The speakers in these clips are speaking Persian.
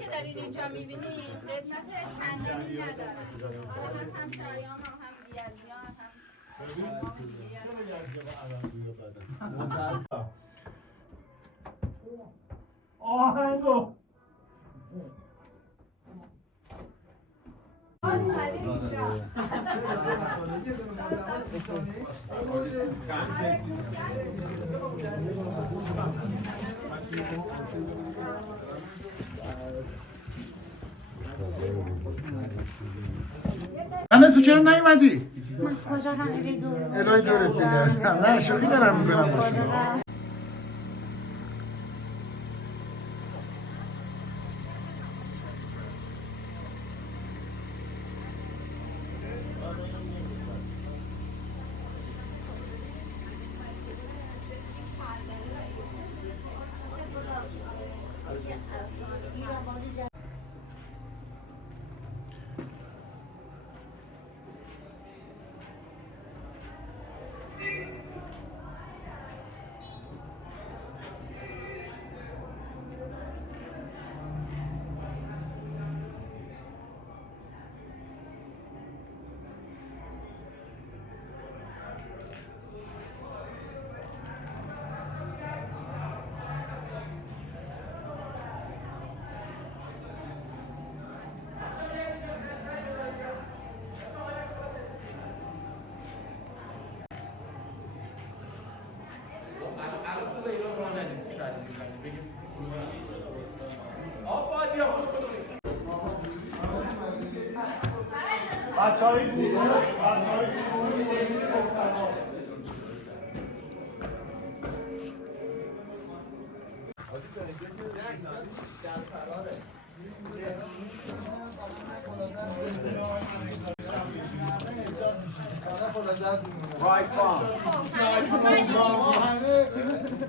که دارید اینجا میبینید قسمت کندنی نداره. حالا من هم شریام هم ریاضیان هم آهنگو انه تو چرا نیومدی؟ من خودم الهی دورت بگردم. نه شوخی دارم میکنم با شما.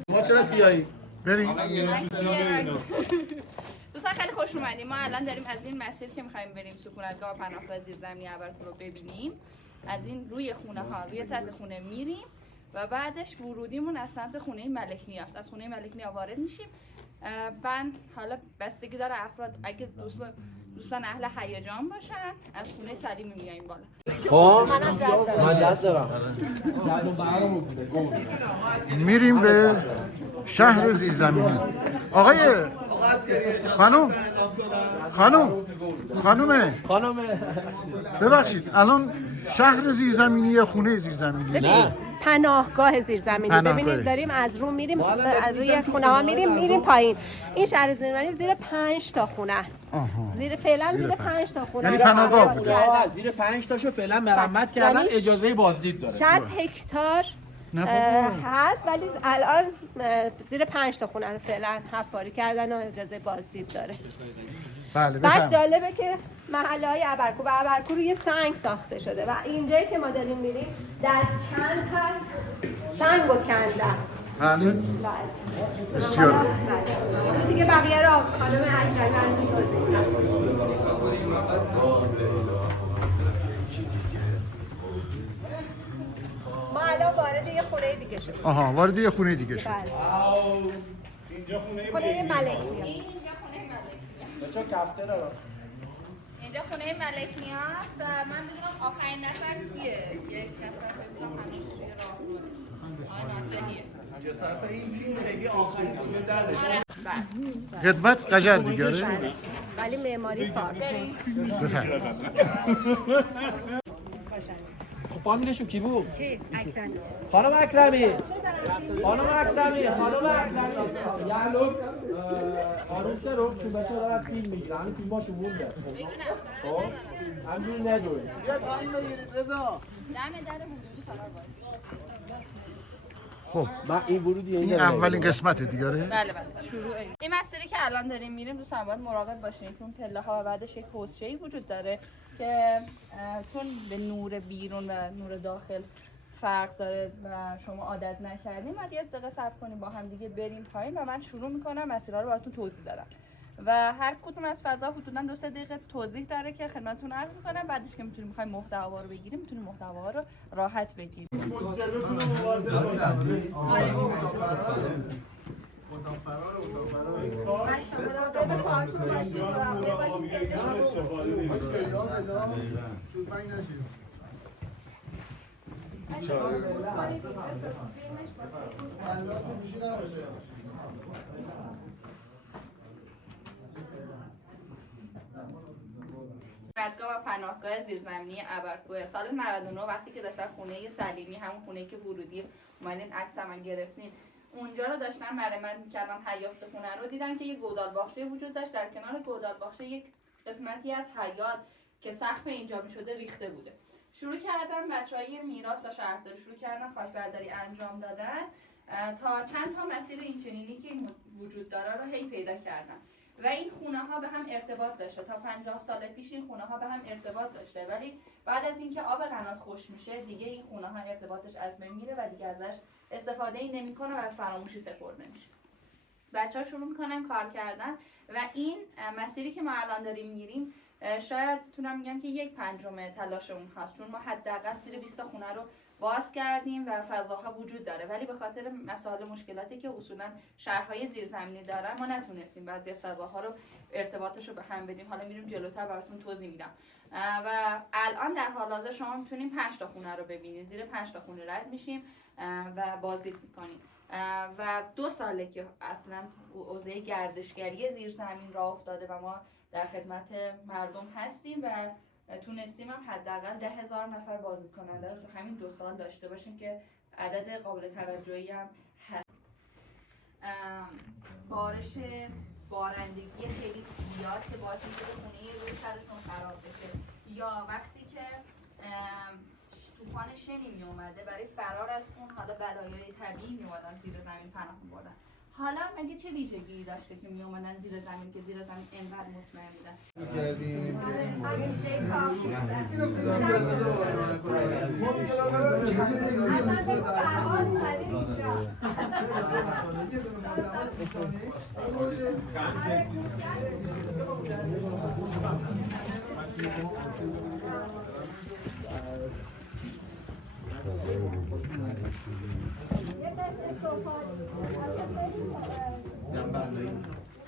ما چرا سیاهی؟ بریم. دوستان خیلی خوش اومدیم. ما الان داریم از این مسیر که می‌خوایم بریم سکونتگاه پناهگاه زیرزمینی ابرکوه رو ببینیم. از این روی خونه ها، روی سطح خونه میریم و بعدش ورودیمون از سمت خونه ملک نیاست. از خونه ملک نیا وارد میشیم. حالا بستگی داره افراد اگه دوستان اهل هیجان باشن از خونه سلیمی میایم بالا. خب من جد دارم. میریم به شهر زیرزمینی. آقای خانم ببخشید الان شهر زیرزمینی یا خونه زیرزمینی؟ نه پناهگاه زیرزمینی. ببینید داریم از رو میریم، از روی خونه ها میریم پایین. این شهر زیرزمینی زیر 5 تا خونه است. فعلا زیر 5 تا خونه. یعنی پناهگاه بوده. زیر 5 تاشو فعلا مرمت کردن، اجازه بازدید داره. 60 هکتار هست ولی الان زیر 5 تا خونه رو فعلا حفاری کردن و اجازه بازدید داره. بله بعد جالبه که محله‌های ابرکوه روی سنگ ساخته شده و اینجایی که ما داریم میریم دستکند هست، سنگو کندن. بله بسیار بله. دیگه بقیه رو خانم اکرمی ما الان وارد یه خونه دیگه شدیم. وارد یه خونه دیگه شد. اینجا خونه ملکی. بچه کفته رو اینجا خونه ملک نیاست و من میدونم آخرین نفر کیه؟ یک نفر فکر کنم هنوز توی راه ناصریه. جسارت این تیم خیلی آخرین کجا داره. خدمت قجر دیگره ولی معماری فارسی. بفرمایید. خب فامیلشون کی بود؟ کی؟ اکرمی. خانم اکرمی یه لوک آروسه رو چون بچه دارن فیلم میگیرن. همین فیلم هاشون مونده. خب همجوری ندوید. بیا پایین بگیرید رضا. دم در حضوری فقط خب من این ورودی این اولین قسمت دیگره. بله شروع این مسیری که الان داریم میریم دوستان باید مراقب باشین چون پله ها و بعدش یک حوضچه‌ای وجود داره که چون به نور بیرون و نور داخل فرق داره و شما عادت نکردیم بعد یه دقیقه صبر کنیم با هم دیگه بریم پایین و من شروع میکنم مسیرها رو براتون توضیح دادم و هر کدوم از فضا حدوداً 2-3 دقیقه توضیح داره که خدمتتون عرض میکنم. بعدش که میتونیم میخوایم محتوا رو بگیریم میتونیم محتوا رو راحت بگیریم. ایستگاه و پناهگاه زیرزمینی ابرکوه. سال 99 وقتی که داشتن خونه سلیمی، همون خونه‌ای که ورودی اومدین عکس هم گرفتین، اونجا رو داشتن مرمت می‌کردن، حیاط خونه رو دیدن که یه گودال باغچه وجود داشت. در کنار گودال باغچه یک قسمتی از حیاط که سقف اینجا می‌شده ریخته بوده. شروع کردن بچهای میراث و شهرداری شروع کردن خاکبرداری انجام دادن تا چند تا مسیر اینچنینی که وجود داره رو هی پیدا کردن و این خونه ها به هم ارتباط داشته. تا 50 سال پیش این خونه ها به هم ارتباط داشته، ولی بعد از اینکه آب قنات خوش میشه دیگه این خونه ها ارتباطش از بین میره و دیگه ازش استفاده ای نمیکنه و فراموشی سپرده میشه. بچه‌ها شروع میکنن کار کردن و این مسیری که ما الان داریم میریم شاید بتونم بگم که 1/5 تلاش اون هست، چون ما حداقل زیر 20 تا خونه رو باز کردیم و فضاها وجود داره، ولی به خاطر مسائل مشکلاتی که اصولا شهرهای زیرزمینی دارن ما نتونستیم بعضی از فضاها رو ارتباطش رو به هم بدیم. حالا میریم جلوتر براتون توضیح میدم. و الان در حال حاضر شما میتونیم 5 تا خونه رو ببینید. زیر 5 تا خونه رد میشیم و بازدید میکنیم و 2 ساله که اصلا حوزه گردشگری زیرزمین راه افتاده و ما در خدمت مردم هستیم و تونستیم هم حداقل 10,000 نفر بازدید کننده رو تو همین 2 سال داشته باشیم که عدد قابل توجهی هم هست. بارش بارندگی خیلی زیاد که باعث میشه خونه روی سرشون خراب بشه، یا وقتی که طوفان شنی می اومده برای فرار از اون حالا بلایای طبیعی می اومدن زیر زمین پناه می‌بردن. حالا مگه چه ویژگی داشته که می اومدن زیر زمین که زیر زمین اینقدر مطمئن بودن؟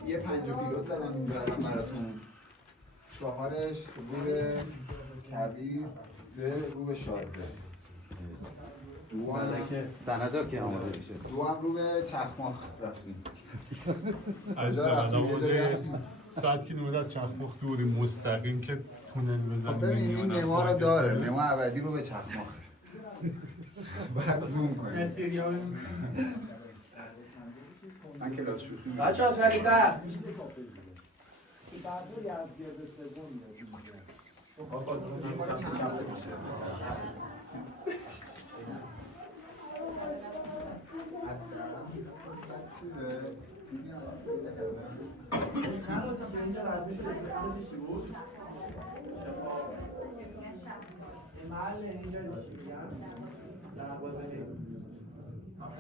یه 50 پیلوت دادم اینجا براتون. 4 رو به کبیر، 3 رو به شازده. 2 سندا که آماده میشه. 2 هم رو به چخماق رفتیم. از آماده 100 کیلومتر از چخماق دوری مستقیم که تونل بزنیم. ببین این نما رو داره، نما ابدی رو به چخماق. بعد زوم کنیم. من کلاس شوخی می‌کنم. بچه‌ها سریع‌تر.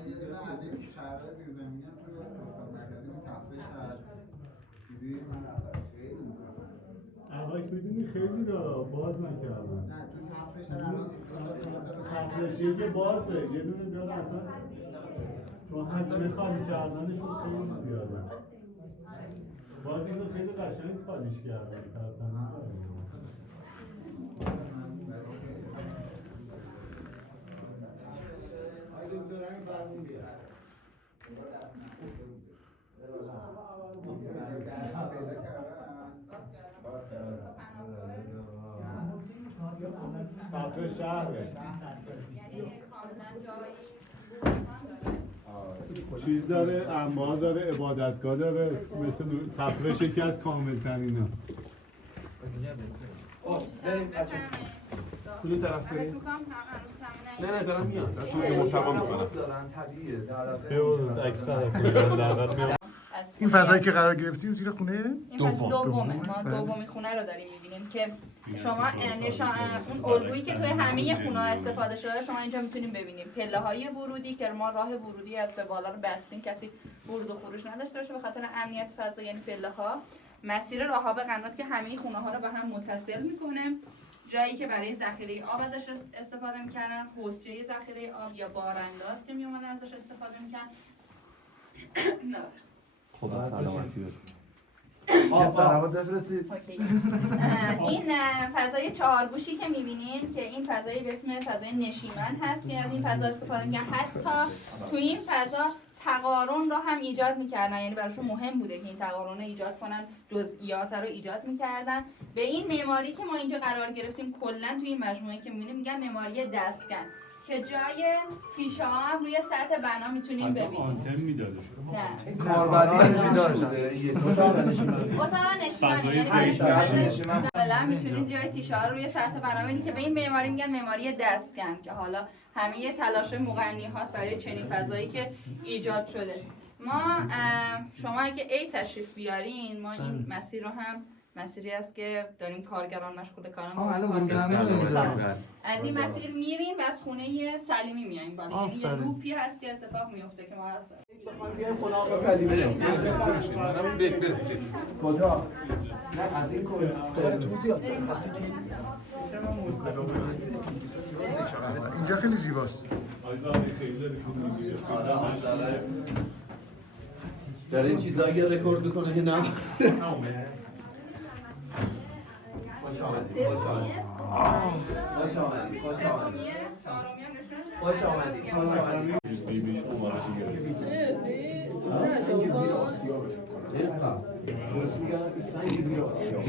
یه دونه از این شهرهای زیرزمینی هم توی استان مرکزی اون کفه شهر دیدی من رفتم خیلی میکنم. اول کدومی خیلی را باز نکردن. نه تو کفه شهر الان کفشی که بازه یه دونه داره اصلا، چون هزینه خالی کردنشون خیلی زیاده. باز اینو خیلی قشنگ خالیش کردن. کافه شهره یعنی کاملا جایی چیز داره، انبار داره، عبادتگاه داره، مثل تفرش یکی از کامل‌ترین ها. کدوم طرف بریم؟ نه دارم میاد. محتوا میکنم. این فضایی که قرار گرفتیم زیر خونه این فصل دومه. ما دومین خونه رو داریم میبینیم که شما اون الگویی که توی همه خونه ها استفاده شده شما اینجا میتونیم ببینیم. پله های ورودی که ما راه ورودی از به بالا رو بستیم، کسی ورود و خروج نداشته باشه به خاطر امنیت فضا، یعنی پله ها. مسیر راهاب قنات که همه خونه ها رو به هم متصل میکنه. جایی که برای ذخیره آب ازش استفاده میکردن، حوضچه ذخیره آب یا بارانداز که میومدن ازش استفاده میکردن. خدا سلامتی بده. سلامت بفرستید. اوکی. این فضای چهارگوشی که می‌بینید که این فضای به اسم فضای نشیمن هست که از این فضا استفاده می‌کنن. حتی تو این فضا تقارن رو هم ایجاد می‌کردن، یعنی براشون مهم بوده که این تقارن رو ایجاد کنن، جزئیات رو ایجاد می‌کردن. به این معماری که ما اینجا قرار گرفتیم کلاً تو این مجموعه که می‌بینیم میگن معماری دستکن که جای تیشه ها هم روی سطح بنا میتونیم ببینیم. آنتن میداده شده. نه. کاربری اتاق نشیمن. اتاق نشیمن کاملا میتونید جای تیشه ها رو روی سطح بنا ببینید که به این معماری میگن معماری دستکن که حالا همه تلاش مغنی هاست برای چنین فضایی که ایجاد شده. ما شما اگه تشریف بیارین ما این مسیر رو هم مسیری است که داریم کارگران مشغول کارن از این مسیر میریم و از خونه سلیمی میایم بالا، یعنی یه لوپی هست که اتفاق میفته که ما هست کجا؟ اینجا خیلی زیباست. داره این چیزایی رکورد میکنه که نه؟ خوش آمدید. خوش آمدید. خوش آمدید. خوش آمدید. خوش آمدید. خوش آمدید. سنگ زیر آسیابه فکر کنم. درست میگم سنگ زیر آسیابه.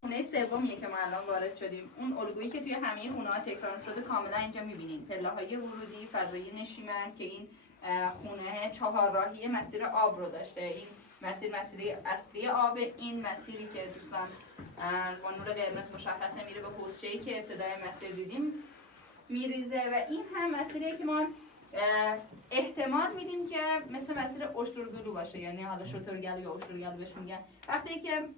خونه سومیه که ما الان وارد شدیم. اون الگویی که توی همه خونه‌ها تکرار شده کاملا اینجا می‌بینید. پله‌های ورودی، فضای نشیمن که این خونه چهارراهی مسیر آب رو داشته. این مسیر اصلی آب، این مسیری که دوستان با نور قرمز مشخصه میره به حوضچه‌ای که ابتدای مسیر دیدیم میریزه و این هم مسیریه که ما احتمال میدیم که مثل مسیر اشترگلو باشه، یعنی حالا شترگلو یا اشترگلو بهش میگن. وقتی که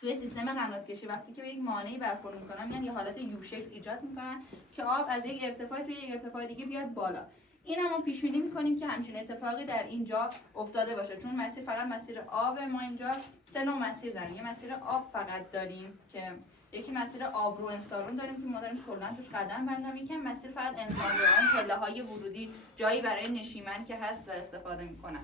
توی سیستم قنات‌کشی وقتی که به یک مانعی برخورد میکنن میان یه حالت یو شکل ایجاد میکنن که آب از یک ارتفاع توی یک ارتفاع دیگه بیاد بالا. این هم ما پیش بینی میکنیم که همچین اتفاقی در اینجا افتاده باشه، چون مسیر فقط مسیر آب. ما اینجا سه نوع مسیر داریم. یه مسیر آب فقط داریم که یکی مسیر آبرو انسارون داریم که ما داریم کلا توش قدم برنامه، یکم مسیر فقط انسان‌داران، پله‌های ورودی، جایی برای نشیمن که هست و استفاده میکنن.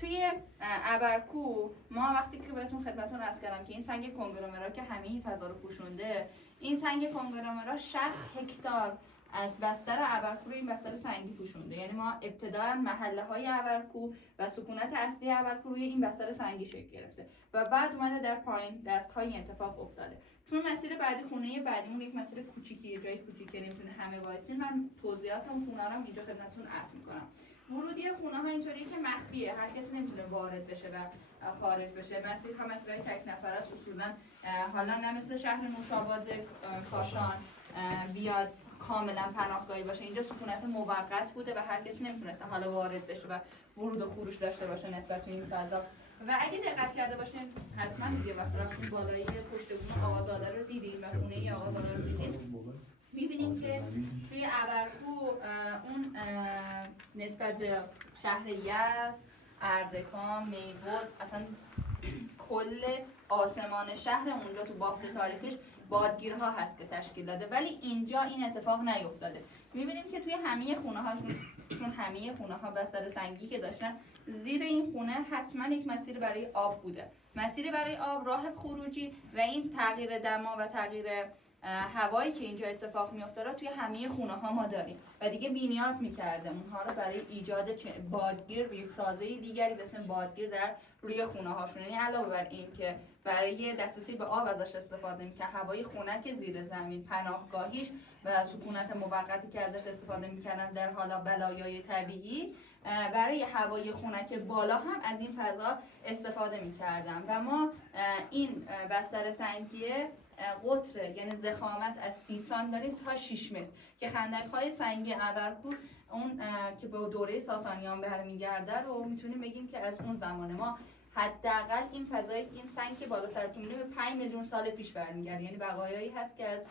توی ابرکوه ما وقتی که بهتون خدمتتون عرض کردم که این سنگ کنگلومرات که همه فضا رو پوشونده، این سنگ کنگلومرات 60 هکتار از بستر ابرکوه این بستر سنگی پوشونده. یعنی ما ابتداً محله‌های ابرکوه و سکونت اصلی ابرکوه روی این بستر سنگی شکل گرفته و بعد اومده در پایین دست‌های اتفاق افتاده. چون مسیر بعدی خونه بعدیمون یک مسیر کوچیکیه، جای کوچیکه نمیتونه همه وایسین. من توضیحات اون خونه رو اینجا خدمتتون عرض می‌کنم. ورودی خونه‌ها اینطوریه که مخفیه، هر کسی نمیتونه وارد بشه و خارج بشه. مسیرها مسیرهای تک نفره است اصولاً، حالا نه مثل شهر نوشاباد کاشان بیاد کاملا پناهگاهی باشه. اینجا سکونت موقت بوده و هر کسی نمیتونسته حالا وارد بشه و ورود و خروج داشته باشه نسبت به این فضا. و اگه دقت کرده باشین حتما دیگه وقتی رفتین بالایی پشت بوم آقازاده رو دیدین و خونه آقازاده رو دیدین، می‌بینیم که توی ابرکوه اون نسبت به شهر یزد، اردکان، میبود، اصلا کل آسمان شهر اونجا تو بافت تاریخیش بادگیرها هست که تشکیل داده، ولی اینجا این اتفاق نیفتاده. می‌بینیم که توی همه خونه‌هاشون، چون همه خونه‌ها بستر سنگی که داشتن، زیر این خونه حتما یک مسیر برای آب بوده. مسیر برای آب، راه خروجی و این تغییر دما و تغییر هوایی که اینجا اتفاق میفته رو توی همه خونه‌ها ما داریم و دیگه بی‌نیاز می‌کرده اونها رو برای ایجاد بادگیر، یک سازه دیگری به اسم بادگیر در روی خونه‌هاشون. یعنی علاوه بر این که برای دسترسی به آب ازش استفاده می‌کنه، هوای خنک زیر زمین، پناهگاهیش و سکونت موقتی که ازش استفاده می‌کردن در حالا بلایای طبیعی، برای هوای خنک بالا هم از این فضا استفاده می‌کردن. و ما این بستر سنگیه قطره، یعنی ضخامت از 30 سانت داریم تا 6 متر که خندق‌های سنگی ابرکوه اون که به دوره ساسانیان برمیگرده رو میتونیم بگیم که از اون زمان ما حداقل این فضای این سنگ که بالا سرتون میبینید به 5 میلیون سال پیش برمیگرده. یعنی بقایایی هست که از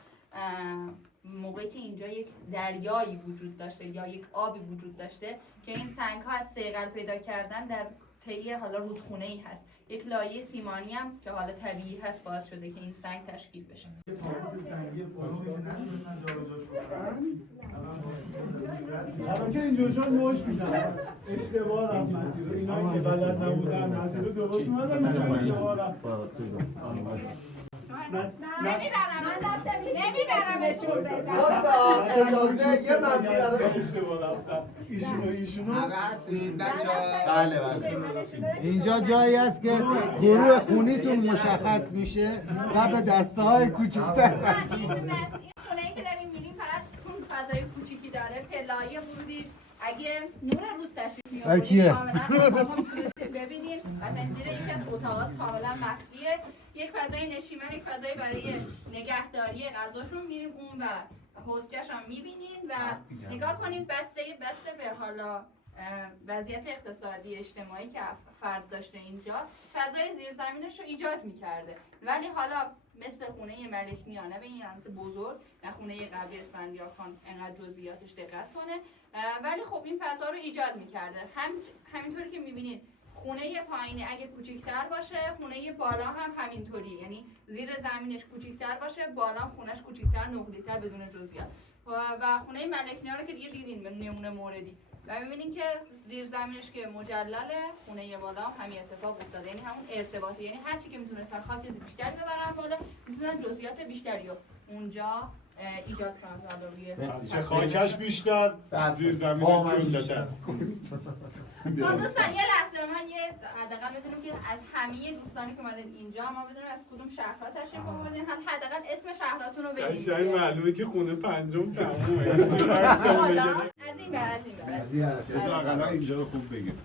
موقعی که اینجا یک دریایی وجود داشته یا یک آبی وجود داشته که این سنگ ها از صیقل پیدا کردن در طی حالا رودخونه‌ای هست. یک لایه سیمانی هم که حالا طبیعی هست باعث شده که این سنگ تشکیل بشه. الان که اینجا شان نوش میدن اشتباه رفت مسیر اینا که بلد نبودن مسیر درست اومدن اشتباه رفت. نمیبرمشون بدم. اجازه یه منفی برای اشتباه رفتن. ایشونو همه هستین بچه‌ها؟ بله بله. اینجا جایی است که گروه خونیتون مشخص میشه و به دسته های کوچکتر تقسیم این خونه‌ای که داریم میریم فقط چون فضای کوچیکی داره پله‌های ورودی اگه نور روز تشریف می‌آوردید کاملا ببینید مثلا زیر یکی از اتاقات کاملا مخفیه، یک فضای نشیمن، یک فضای برای نگهداری غذاشون میریم اون و حوضچه‌ش هم می‌بینید و نگاه کنیم بسته به حالا وضعیت اقتصادی اجتماعی که فرد داشته اینجا فضای زیرزمینش رو ایجاد می‌کرده، ولی حالا مثل خونه ملک میانه به این اندازه بزرگ نه خونه قبلی اسفندیار خان انقدر جزئیاتش دقت کنه، ولی خب این فضا رو ایجاد می‌کرده. همینطوری که می‌بینید خونه پایینی اگه کوچیک‌تر باشه خونه بالا هم همینطوری، یعنی زیر زمینش کوچیک‌تر باشه بالا خونش کوچیک‌تر نقلی‌تر بدون جزئیات. و خونه ملک میانه که دیگه دیدین به نمونه موردی و می‌بینین که زیر زمینش که مجلله خونه بالا هم همین اتفاق افتاده، یعنی همون ارتباطی، یعنی هر چی که میتونستن خاک بیشتری ببرن بالا میتونن جزئیات بیشتری رو اونجا ایجاد کنن روی چه خاکش بیشتر زیر زمین جلوتر. دوستان یه لحظه من یه حداقل بدونم که از همه دوستانی که اومدن اینجا ما بدونیم از کدوم شهرها تشریف آوردین، حداقل اسم شهراتون رو بگید. قشنگ معلومه که خونه پنجم تمومه. از این بر حداقل اینجا رو خوب بگید.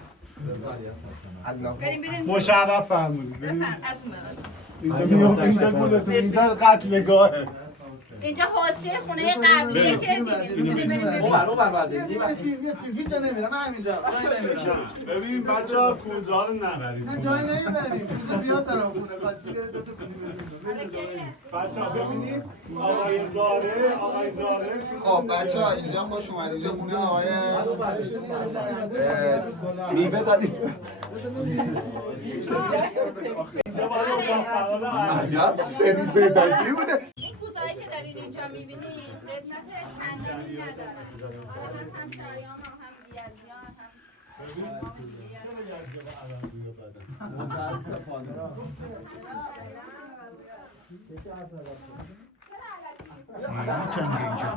بریم مشرف فرمودید. بفرم از اون بر اینجا قتلگاهه. اینجا حاشیه خونه قبلیه که دیگه میتونیم بریم ببینیم. هیچ جا نمیرم، من همینجا ببین بچه‌ها کوزه ها رو نبرید. جای نمیبریم، کوزه زیاد دارم خونه خاصی دو تا بچه‌ها ببینید آقای زاره خب بچه‌ها اینجا خوش اومدید. اینجا خونه آقای میوه دارید. اینجا باید عجب سرویس داشتی بوده. این کوزه‌هایی که دارین اینجا می‌بینید قدمت چندانی ندارن. آره هم شریان هم بیازیان هم تنگه اینجا.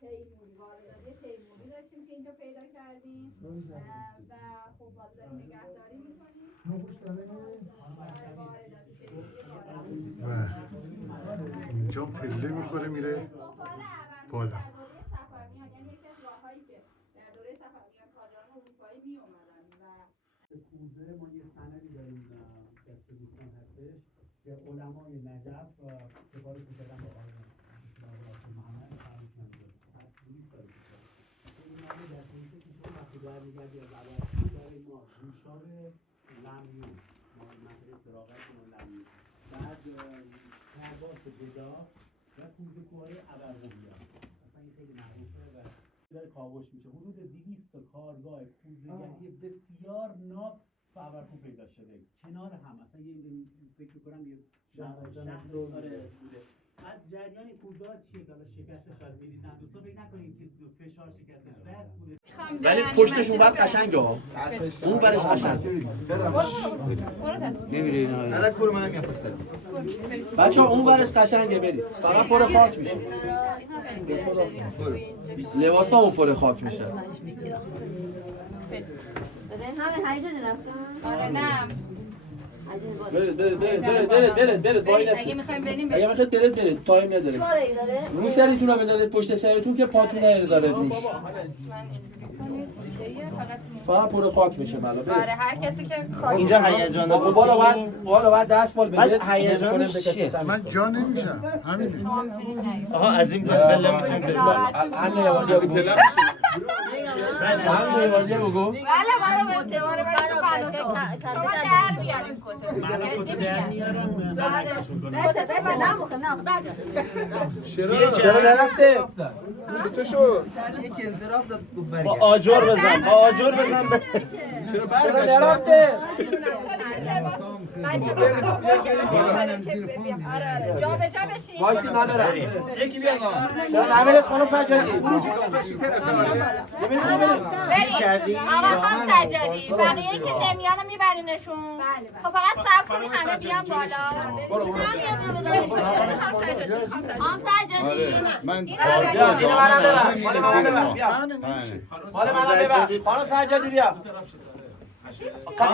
تیموری وارداتی تیموری داشتیم که اینجا پیدا کردیم و خب باز داریم نگهداری میکنیم. و اینجا پله میخوره میره بالا. یعنی یکی از راههایی که در دوره صفویان کارگران اروپایی می اومدن و کوزه ما یه سندی داریم دست دوستان هستش که علمای نجف سفارش می‌کردن با آقای محمد فرموش نمی‌داد هر پولیس داره این نامه در پولیسه که شما وقتی برمیگردی از ابرکوه برای ما گوشار لمیون ما منطقه سراغت ما لمیون بعد کرباس بدا و کوزه کوهای ابرکوه اصلا این خیلی معروفه و داره کاوش میشه. حدود 200 تا کارگاه کوزه‌گری بسیار ناب تو ابرکوه پیدا شده کنار هم. اصلا یه فکر می‌کنم یه شهر بوده. بعد جریان این کوزه‌ها چیه که حالا شکسته شاید می‌دیدن دوستان فکر نکنید که فشار شکستش بس بوده ولی پشتش اون ور قشنگه ها. اون ورش قشنگه. نمیره اینا. الان کور منم میام پشت. بچه‌ها اون ورش قشنگه برید. فقط پر خاک میشه. لباسامون پر خاک میشه. آره نه برید وای نسید. اگه میخوایم بریم اگه میخواید برید تایم نداره. روی سریتون رو بذارید پشت سریتون که پاتون داره روش. فقط پر خاک میشه بالا. آره هر کسی که اینجا هیجان بالا بعد دست بال بدید. هیجانش چیه؟ من جا نمیشم همینه. آها از این بله میتونیم بریم. همین یوازی بگو. همین یوازی بگو. بله متواره شما در بیاریم کتو در میارم چرا نرفته؟ چطور شد؟ یک انصراف داد با آجر بزن چرا چرا نرفته؟ جا به جا بشین وایسی نمیرم. یکی بیا چرا نمیرید خانم فجری؟ کردی آقا خانم سجادی بقیه که نمیانو میبرینشون خب فقط صبر کنی همه بیان بالا خانم سجادی من خانم فجادی بیا.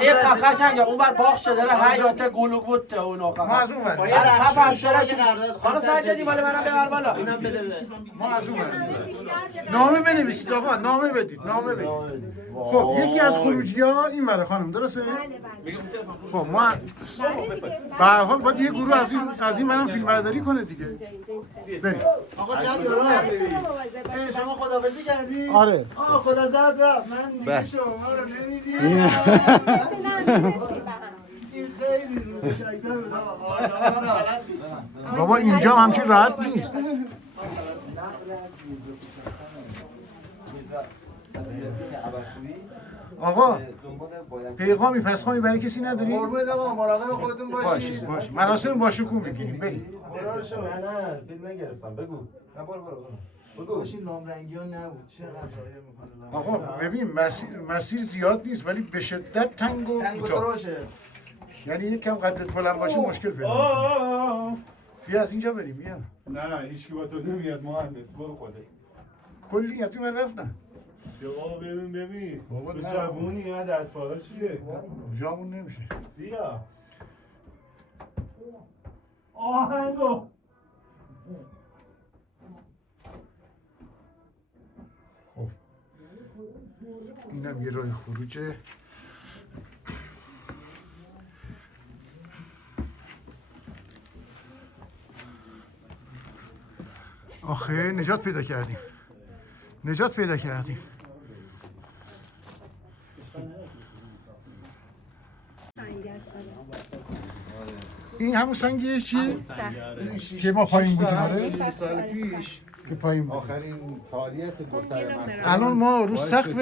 این قشنگه اون بر باغ شده داره حیات گلوگ بوده اونا ما از اون وریم. خانم سجادی مال منم ببر بالا. ما از اون وریم. نامه بنویسید آقا نامه بدید. خب یکی از خروجی‌ها این بره خانم درسته؟ خب ما به هر حال باید یه گروه از این برام فیلمبرداری کنه دیگه. بریم. آقا چند کیلومتر؟ شما خداحافظی کردی؟ آره. خدا زد رفت. من دیگه شما رو نمی‌بینم. این خیلی رو شکر بود. بابا اینجا همچین راحت نیست. آقا پیغامی پسخامی برای کسی نداری؟ قربونت آقا مراقب خودتون باشید. باشه. مراسم با شکوه میگیریم بریم. خدا رو شکر. نه فیلم نگرفتم. بگو. نه برو. باشین نامرنگی ها نبود. چقدر ضایع میکنه. آقا ببین مسیر زیاد نیست ولی به شدت تنگ و کوتاه. یعنی یکم قدت بلند باشه مشکل پیدا. بیا از اینجا بریم بیا. نه هیچکی با تو نمیاد مهندس برو خودت. کلی از این من رفتن. بیا بابا ببین بابا تو نه. جوونی ها دستفارا چیه؟ جامون نمیشه. بیا آهنگو خب اینم یه راه خروجه. آخه نجات پیدا کردیم. این همون سنگیه چیه؟ که ما پایین بودیم آره؟ سال پیش که پایین بود. آخرین فعالیت گستره الان ما رو سقف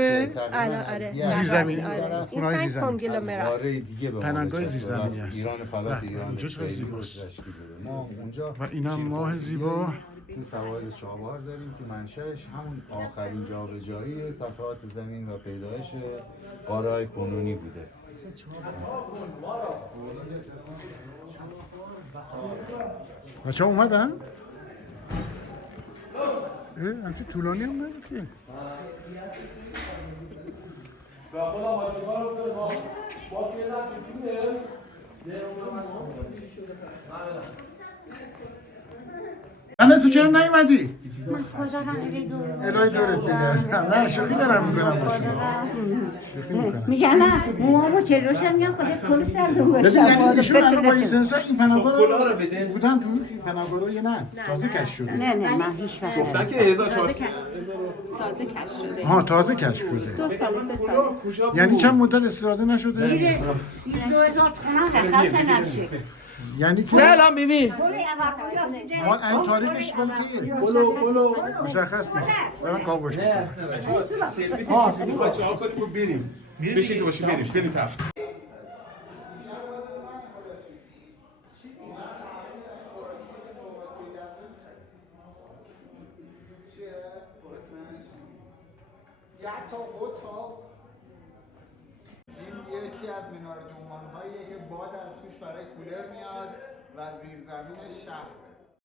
آره زیرزمینی این سنگ کنگلومرات دیگه به پناهگاه زیرزمینی هست. ایران فلات ایران اونجا چقدر زیباست. ما اونجا و اینم ماه زیبا. این سواحل چابهار داریم که منشأش همون آخرین جابجایی صفحات زمین و پیدایش قاره‌های کنونی بوده. بچه ها اومدن؟ همچه طولانی هم نبود که انه تو چرا نیومدی؟ من خودم الهی دورت بده. نه شوخی دارم میکنم با شما. میگن نه موامو چه روشن میگم خودت کلوش دردون باشه. ببین یعنی ایشون الان با این سنساش این پناهگاه رو بودن تو این پناهگاه رو یا نه تازه کشف شده؟ نه من هیچ وقت گفتن که 1400 تازه کشف شده. ها تازه کشف شده. 2 سال 3 سال. یعنی چند مدت استفاده نشده؟ 2000 خونه خاص نمیشه. یعنی که سلام بیبی. مال این تاریخش مال کیه؟ مشخص نیست. برام کاوش. سرویس چیزی میخواد چهار کنیم و بریم. بشید باشیم بریم طرف. این یکی از مینار جنبان‌هاییه که باد از توش برای کولر میاد و زیرزمین شهر